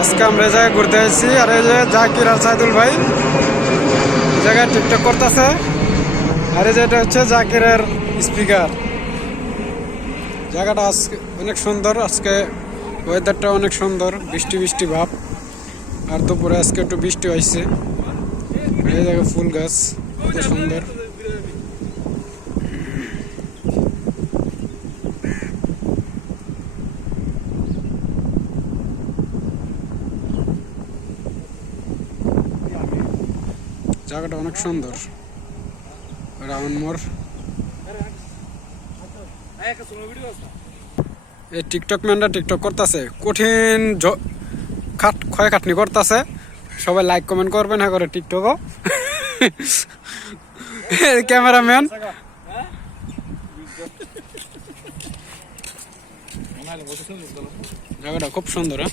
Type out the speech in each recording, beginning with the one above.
আজকে আমরা জায়গায় ঘুরতে আসছি, আর এই যে জাকির আর সাইদুল ভাই জায়গায় টিকটক করতেছে। আর এই যে এটা হচ্ছে জাকিরের স্পিকার। জায়গাটা আজকে অনেক সুন্দর, আজকে ওয়েদারটা অনেক সুন্দর, বৃষ্টি বৃষ্টি ভাব। আর দুপুরে আজকে একটু বৃষ্টি হয়েছে। এই জায়গায় ফুল গাছ কত সুন্দর। জায়গাটা অনেক সুন্দর। রাউন্ড মোড়। এই টিকটক ম্যানরা টিকটক করতেছে, কঠিন ক্ষয় খাটনি করতেছে। সবাই লাইক কমেন্ট করবেন হ্যাঁ করে টিকটকও। ক্যামেরাম্যান জায়গাটা খুব সুন্দর। হ্যাঁ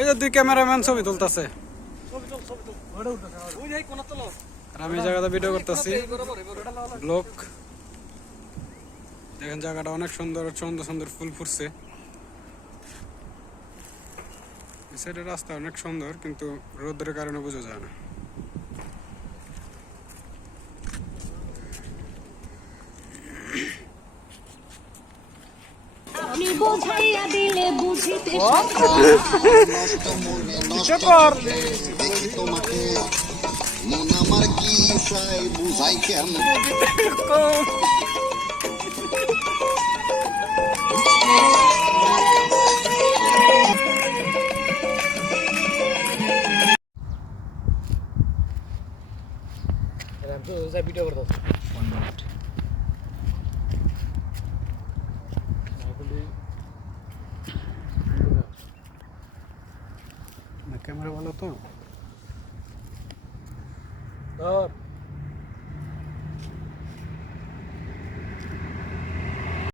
এই যে দুই ক্যামেরাম্যান ছবি তুলতেছে, আর আমি জায়গাটা ভিডিও করতেছি। লোক দেখেন জায়গাটা অনেক সুন্দর, সুন্দর সুন্দর ফুল ফুটছে। এই সাইডের রাস্তা অনেক সুন্দর, কিন্তু রোদের কারণে বোঝা যায় না। আমি বোঝাইয়া দিলে বুঝিতে তোমাকে মন আমার কি বুঝাই কেন ভিডিও করতে ক্যামেরা ভালো তো।